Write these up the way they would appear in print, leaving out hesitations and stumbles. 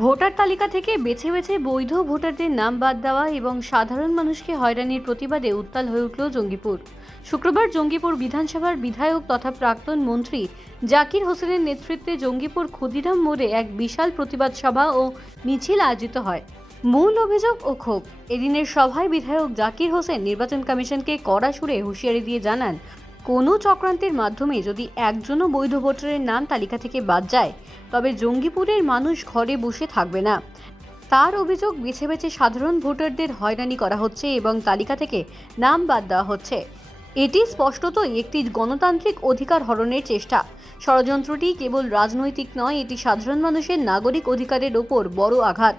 Voter তালিকা থেকে বেছে বেছে বৈধ ভোটারদের নাম বাদ দেওয়া এবং সাধারণ মানুষকে হয়রানির প্রতিবাদে উত্তাল হয়ে উঠল জঙ্গিপুর। শুক্রবার জঙ্গিপুর বিধানসভার বিধায়ক তথা প্রাক্তন মন্ত্রী জাকির হোসেনের নেতৃত্বে জঙ্গিপুর ক্ষুদিরাম মোড়ে এক বিশাল প্রতিবাদ সভা ও মিছিল আয়োজিত হয়। মূল অভিযোগ ও ক্ষোভ। এদিনের সভায় বিধায়ক জাকির হোসেন নির্বাচন কমিশনকে কড়া সুরে হুঁশিয়ারি দিয়ে জানান, কোনো চক্রান্তের মাধ্যমে যদি একজনও বৈধ ভোটারের নাম তালিকা থেকে বাদ যায় তবে জঙ্গিপুরের মানুষ ঘরে বসে থাকবে না। তার অভিযোগ, বেছে বেছে সাধারণ ভোটারদের হয়রানি করা হচ্ছে এবং তালিকা থেকে নাম বাদ দেওয়া হচ্ছে। এটি স্পষ্টতই একটি গণতান্ত্রিক অধিকার হরণের চেষ্টা। ষড়যন্ত্রটি কেবল রাজনৈতিক নয়, এটি সাধারণ মানুষের নাগরিক অধিকারের ওপর বড় আঘাত।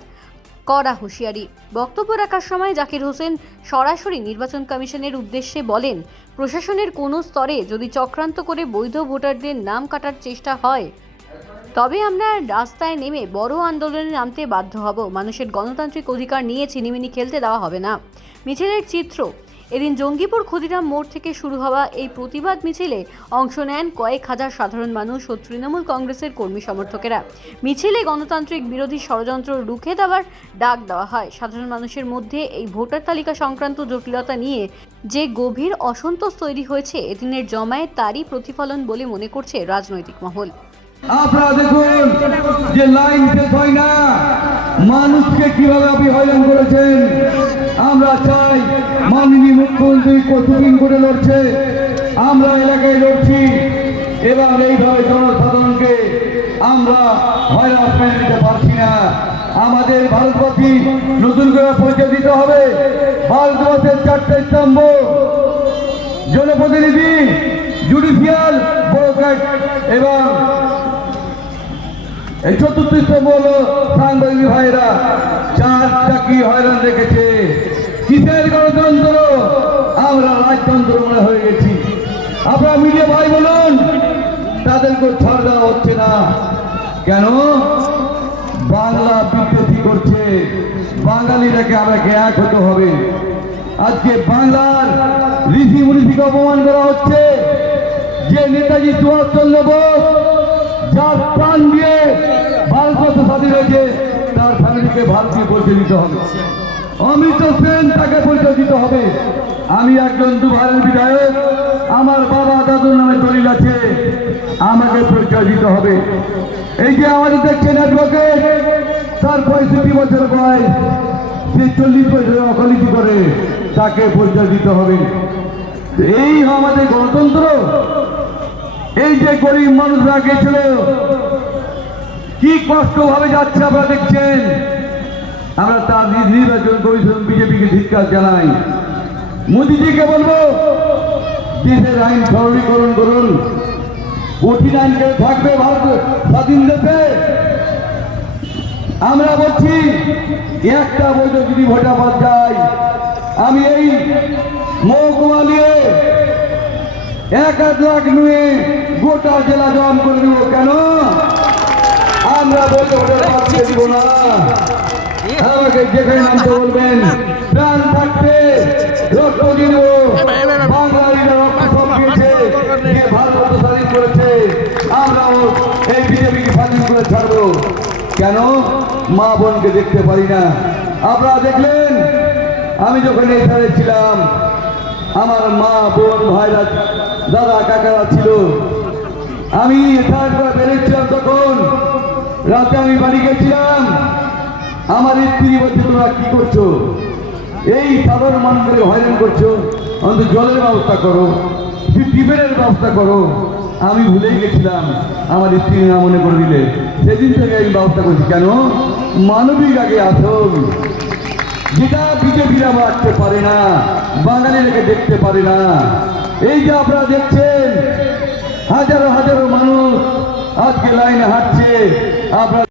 কড়া হুঁশিয়ারি। বক্তব্য রাখার সময় জাকির হোসেন সরাসরি নির্বাচন কমিশনের উদ্দেশ্যে বলেন, প্রশাসনের কোনো স্তরে যদি চক্রান্ত করে বৈধ ভোটারদের নাম কাটার চেষ্টা হয় তবে আমরা রাস্তায় নেমে বড় আন্দোলনে নামতে বাধ্য হব। মানুষের গণতান্ত্রিক অধিকার নিয়ে ছিনিমিনি খেলতে দেওয়া হবে না। মিছিলের চিত্র। এদিন জঙ্গিপুর ক্ষুদিরাম মোড় থেকে শুরু হওয়া এই প্রতিবাদ মিছিলে অংশ নেন কয়েক হাজার সাধারণ মানুষ ও তৃণমূল কংগ্রেসের কর্মী সমর্থকেরা। মিছিলে গণতান্ত্রিক বিরোধী ষড়যন্ত্র রুখে দেওয়ার ডাক দেওয়া হয়। সাধারণ মানুষের মধ্যে এই ভোটার তালিকা সংক্রান্ত জটিলতা নিয়ে যে গভীর অসন্তোষ তৈরি হয়েছে, এদিনের জমায়েত তারই প্রতিফলন বলে মনে করছে রাজনৈতিক মহল। আপনারা দেখুন যে লাইন শেষ হয় না, মানুষকে কিভাবে আপনি হয়রান করেছেন। আমরা চাই মাননীয় মুখ্যমন্ত্রী সুপ্রিম কোর্টে লড়ছে, আমরা এলাকায় লড়ছি এবং এইভাবে জনসাধারণকে আমরা হয়রান দিতে পারছি না। আমাদের ভারতবর্ষী নতুন করে পরিচয় দিতে হবে। ভারতবর্ষের চারটে স্তম্ভ: জনপ্রতিনিধি, জুডিশিয়াল, ব্যুরোক্র্যাট এবং এই চতুর্থ স্তম্ভ হলো সাংবাদিক ভাইরা। চারটা কি হয়রান রেখেছে। কিসের গণতন্ত্র? আমরা রাজতন্ত্র মনে হয়ে গেছি। আপনারা মিডিয়া ভাই বলুন, তাদেরকে ছাড় দেওয়া হচ্ছে না কেন? বাংলা বিদ্রোহী করছে। বাঙালিটাকে আমাকে এক হতে হবে। আজকে বাংলার ঋষি মুনিকে অপমান করা হচ্ছে। যে নেতাজি সুভাষচন্দ্র বোস যার প্রাণ দিয়ে ভারতবর্ষ স্বাধীন হয়েছে, তার ফ্যামিলিকে ভারতীয় পরিচয় দিতে হবে। অমৃত সেন, তাকে পরিচয় দিতে হবে। আমি একজন দুবারের বিধায়ক, আমার বাবা দাদুর নামে দলিল আছে, আমাকে পরিচয় দিতে হবে। এই যে আমাদের দেখছেন অ্যাডভোকেট, তার 65 বছর বয়স, সে 40 বছর অকালিতি করে, তাকে পরিচয় দিতে হবে। এই আমাদের গণতন্ত্র। এই যে গরিব মানুষরা গেছিল, কি কষ্ট ভাবে যাচ্ছে আপনারা দেখছেন। আমরা তার নির্বাচন কমিশন বিজেপিকে ধিক্কার জানাই। মোদীজিকে বলবো, দেশের আইন সরলীকরণ করুন। কঠিন আইন থাকবে ভারত স্বাধীন দেশে। আমরা বলছি, একটা বৈধ যদি ভোটার বাদ যায়, আমি এই মহকুমা নিয়ে 1 লাখ নিয়ে গোটা জেলা জম করে দেব। কেন? আমরা বৈধ ভোটার বাদ দিয়ে দিব না। আমাকে যেখানে নামতে বলবেন, প্রাণ থাকতে রক্ত দিয়ে দেব। বাঙালিরা রক্ত সব দিয়েছে, ভারতবর্ষ স্বাধীন করেছে, আমরাও এই বিজেপিকে স্বাধীন করে ছাড়বো। কেন? মা বোনকে দেখতে পারি না। আপনারা দেখলেন, আমি যখন এখানে ছিলাম, আমার মা বোন ভাইরা দাদা কাকারা ছিল। আমি এখানে বেরোচ্ছিলাম, তখন রাতে আমি বাড়ি গেছিলাম। আমার স্ত্রী বলছে, তোমরা কি করছো? এই সাধারণ মানুষকে হয়রান করছো, অন্তত জলের ব্যবস্থা করো, টিফিনের ব্যবস্থা করো। আমি ভুলেই গেছিলাম, আমার স্ত্রী না মনে করে দিলে। সেদিন থেকে আমি ব্যবস্থা করছি। কেন? মানবিক আগে আসুন। যেটা বিজেপিরা রাখতে পারে না, বাঙালিকে দেখতে পারে না। এই যে আপনারা দেখছেন, হাজারো হাজারো মানুষ আজকে লাইনে হাঁটছে। আপনারা